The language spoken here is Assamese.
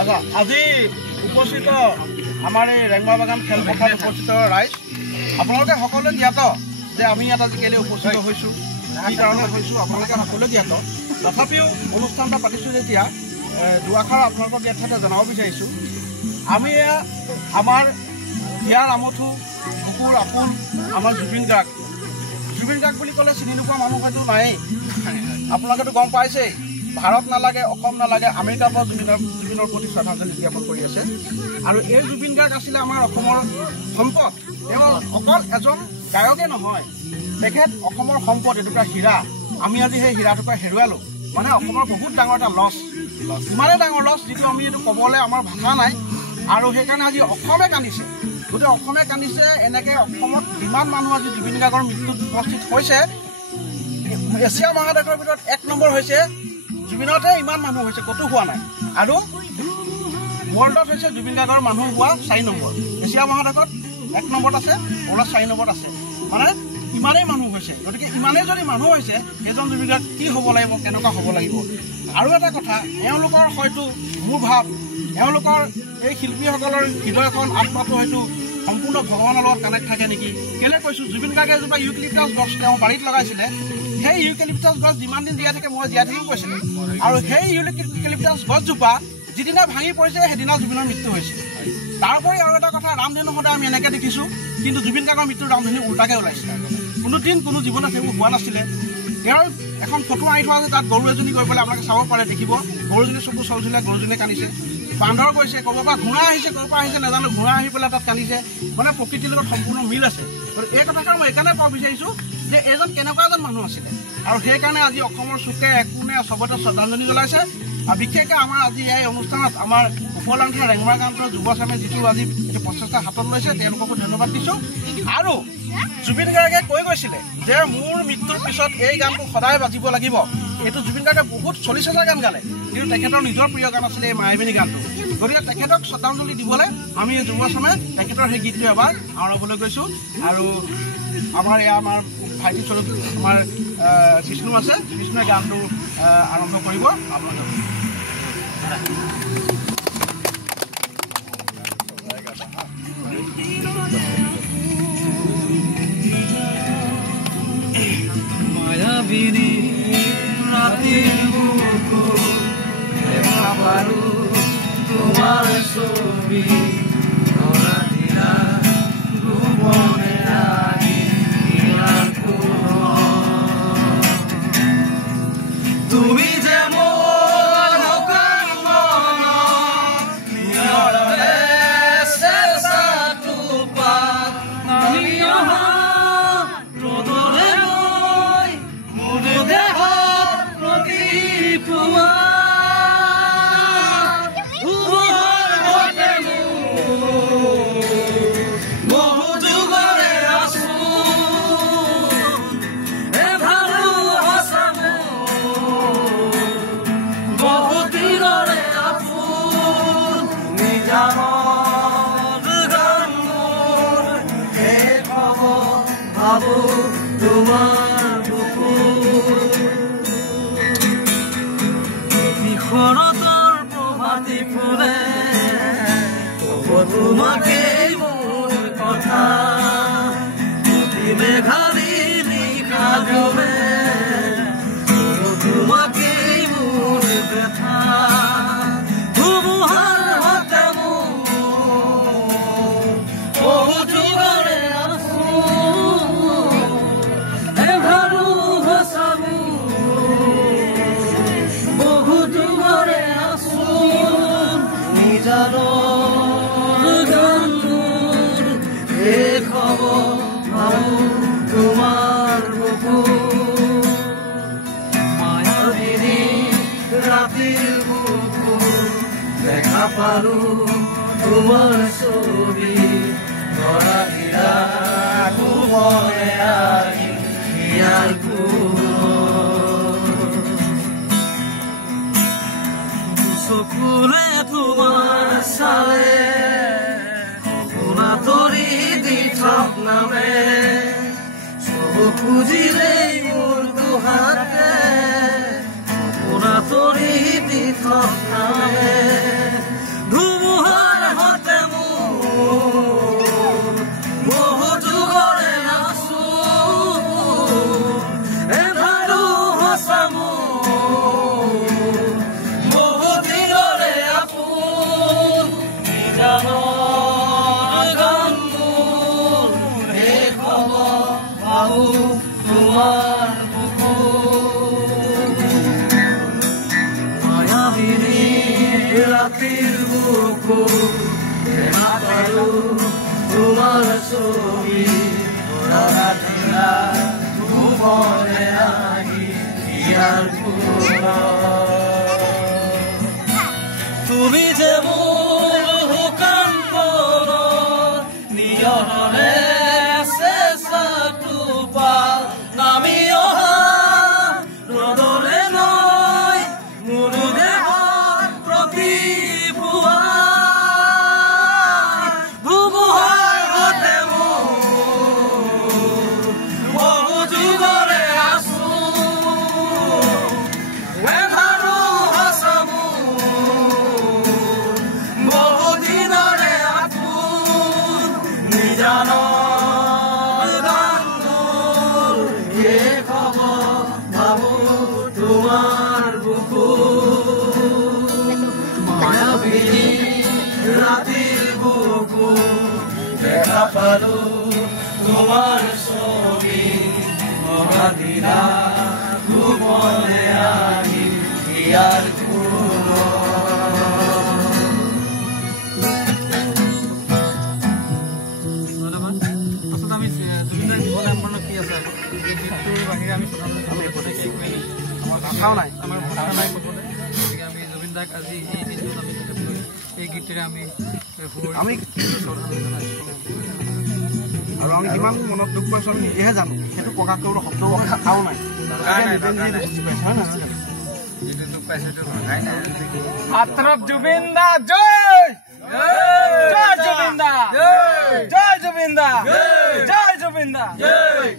আচ্ছা আজি উপস্থিত আমাৰ এই ৰেংমা বাগান খেলপথাৰত উপস্থিত ৰাইজ আপোনালোকে সকলোৱে জ্ঞাত যে আমি ইয়াত আজি কেলৈ উপস্থিত হৈছোঁ কি কাৰণত হৈছোঁ আপোনালোকে সকলোৱে জ্ঞাত তথাপিও অনুষ্ঠান এটা পাতিছোঁ যেতিয়া দুআষাৰ আপোনালোকক ইয়াত ঠাইতে জনাব বিচাৰিছোঁ আমি আমাৰ হিয়াৰ আমঠু বুকুৰ আপোন আমাৰ জুবিন গাৰ্গ বুলি ক'লে চিনি নোপোৱা মানুহ হয়তো নায়েই আপোনালোকেতো গম পাইছেই ভাৰত নালাগে অসম নালাগে আমেৰিকাৰ পৰা জুবিনৰ প্ৰতি শ্ৰদ্ধাঞ্জলি জ্ঞাপন কৰি আছে আৰু এই জুবিন গাৰ্গ আছিলে আমাৰ অসমৰ সম্পদ তেওঁ অকল এজন গায়কে নহয় তেখেত অসমৰ সম্পদ এটুকুৰা হীৰা আমি আজি সেই হীৰাটুকুৰা হেৰুৱালোঁ মানে অসমৰ বহুত ডাঙৰ এটা লছ ইমানেই ডাঙৰ লছ যিটো আমি এইটো ক'বলৈ আমাৰ ভাষা নাই আৰু সেইকাৰণে আজি অসমে কান্দিছে গোটেই অসমে কান্দিছে এনেকৈ অসমত যিমান মানুহ আজি জুবিন গাৰ্গৰ মৃত্যুত উপস্থিত হৈছে এছিয়া মহাদেশৰ ভিতৰত 1 নম্বৰ হৈছে জুবিনতে ইমান মানুহ হৈছে ক'তো হোৱা নাই আৰু ৱৰ্ল্ডত হৈছে জুবিন গাৰ্গৰ মানুহ হোৱা 4 নম্বৰ এছিয়া মহাদেশত 1 নম্বৰত আছে ৱৰ্ল্ডত 4 নম্বৰত আছে মানে ইমানেই মানুহ হৈছে গতিকে ইমানেই যদি মানুহ হৈছে এজন জুবিন গাৰ্গ কি হ'ব লাগিব কেনেকুৱা হ'ব লাগিব আৰু এটা কথা এওঁলোকৰ হয়তো মোৰ ভাৱ এওঁলোকৰ এই শিল্পীসকলৰ হৃদয়খন আত্মাটো হয়তো সম্পূৰ্ণ ভগৱানৰ লগত কানেক্ট থাকে নেকি কেলৈ কৈছোঁ জুবিন গাৰ্গে এজোপা ইউকেলিপ্টাছ গছ তেওঁ বাৰীত লগাইছিলে সেই ইউকেলিপ্টাছ গছ যিমান দিন জীয়াই থাকে মই জীয়াই থাকিম কৈছিলোঁ আৰু সেই ইউকেলিপ্টাছ গছজোপা যিদিনা ভাঙি পৰিছে সেইদিনা জুবিনৰ মৃত্যু হৈছে তাৰোপৰি আৰু এটা কথা ৰামধেনু সদায় আমি এনেকৈ দেখিছোঁ কিন্তু জুবিন গাৰ্গৰ মৃত্যুৰ ৰামধেনু উল্টাকৈ ওলাইছিলে কোনোদিন কোনো জীৱনত সেইবোৰ হোৱা নাছিলে তেওঁৰ এখন ফটো আনি থোৱা আছে তাত গৰু এজনী গৈ পেলাই আপোনালোকে চাব পাৰে দেখিব গৰুজনী চকু চলছিলে গৰুজনীয়ে কান্দিছে বান্দৰ গৈছে ক'ৰবাৰ পৰা ঘোঁৰা আহিছে নাজানো ঘোঁৰা আহি পেলাই তাত কান্দিছে মানে প্ৰকৃতিৰ লগত সম্পূৰ্ণ মিল আছে গতিকে এই কথাষাৰ মই এইকাৰণে ক'ব বিচাৰিছোঁ যে এজন কেনেকুৱা এজন মানুহ আছিলে আৰু সেইকাৰণে আজি অসমৰ চুকে একোণে চবতে শ্ৰদ্ধাঞ্জলি জ্বলাইছে আৰু বিশেষকৈ আমাৰ আজি এই অনুষ্ঠানত আমাৰ উপলংঘা ৰেংমা গাঁৱৰ যুৱচামে যিটো আজি প্ৰচেষ্টা হাতত লৈছে তেওঁলোককো ধন্যবাদ দিছোঁ আৰু জুবিন গাৰ্গে কৈ গৈছিলে যে মোৰ মৃত্যুৰ পিছত এই গানটো সদায় বাজিব লাগিব এইটো জুবিন গাৰ্গে বহুত 40,000 গান গালে কিন্তু তেখেতৰ নিজৰ প্ৰিয় গান আছিলে এই মায়াবিনী গানটো গতিকে তেখেতক শ্ৰদ্ধাঞ্জলি দিবলৈ আমি যুৱচামে তেখেতৰ সেই গীতটো এবাৰ আওৰাবলৈ গৈছোঁ আৰু আমাৰ আমাৰ ভাইটি স্বৰূপ আমাৰ বিষ্ণু আছে বিষ্ণুৱে গানটো আৰম্ভ কৰিব আপোনালোকে মায়াবিনী ৰাতিৰ বুকুত দেখা পালোঁ তোমাৰ ছবি ধৰা দিলা গোপনে আহি ইয়াৰ তুমি যে মোৰ শুকান মনত নিয়ৰে চেঁচাটো পাত আমি অহা ৰ'দৰে গৈ মোৰ দেহত প্ৰদীপ শৰতৰ প্ৰভাতী ফুলে ক'ব তোমাকেই মোৰ কথা মেঘালী নিশা জমে ক'ব তোমাকেই মোৰ ব্যথা ধুমুহাৰ হতে মোৰ বহু যুগৰে আছো এঘাৰো ভচামো তোমাৰ মায়াবিনী ৰাতিৰ বুকুত দেখা পালোঁ তোমাৰ ছবি ধৰা দিলা গোপনে আহি ইয়াৰ চকুলে তোমাৰ চালে তৰি দি থক নামে চব খুজিলেই মোৰ দুহাতে দিঠক নামে ধুমুহাৰ হতে মোৰ বহু যুগৰে আছো এধাৰো সঁচা মোৰ বহু দিনৰে আপোন নিজানৰ গান মোৰ শেষ হ'ব বাহু তোমাৰ ৰাতিৰ বুকু দেখা পালো তোমাৰ ছবি ৰাতিলা ঘুমৰে আহি ইয়াৰ তুমি যে মোৰ শুকান পৰত নিয়নৰে চেষ্টাটো পাল নামি অহা ৰদৰে নৈ মোৰ দেহৰ প্ৰতি ধুমুহাৰ হতে মোৰ বহু যুগৰে আছো এধাৰো সঁচা মোৰ বহু দিনৰে আপোন নিজানৰ গান মোৰ শেষ হ'ব ভাবো তোমাৰ বুকু মায়াবিনী ৰাতিৰ বুকু দেখা পালো তোমাৰ ছবি মহাদিনা ঘুমৰে আহি ইয়াৰ আৰু আমি যিমান মনত দুখ পাইছো আমি নিজেহে জানো সেইটো প্ৰকাশ কৰিব শব্দ কথাও নাই জুবিন দা জয় জয় জুবিন দা জয় জুবিন দা জয় জুবিন দা জয়